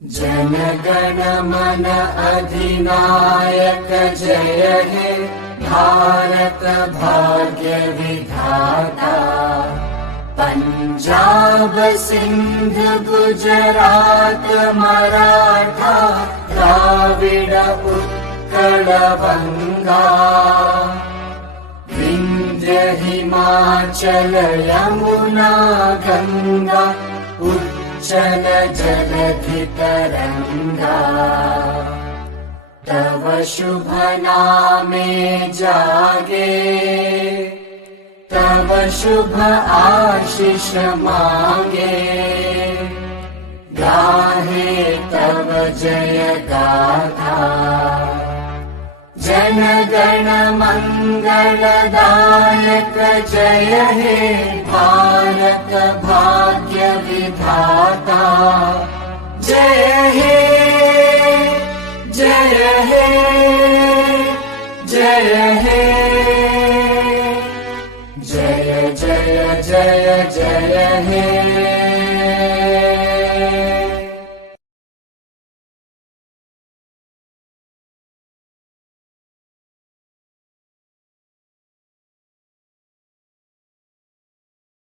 जन गण मन अधिनायक जय हे भारत भाग्य विधाता। पंजाब सिंध गुजरात मराठा द्राविड उत्कल बंगा। विंध्य हिमाचल यमुना गंगा उच्चल जलधि तरंगा। तव शुभ नामे जागे तव शुभ आशीष मांगे। गाहे तव जय गाथा जन गण मंगलदायक जय हे भारत भाग्य विधाता। जय हे जय हे जय हे जय जय जय जय हे।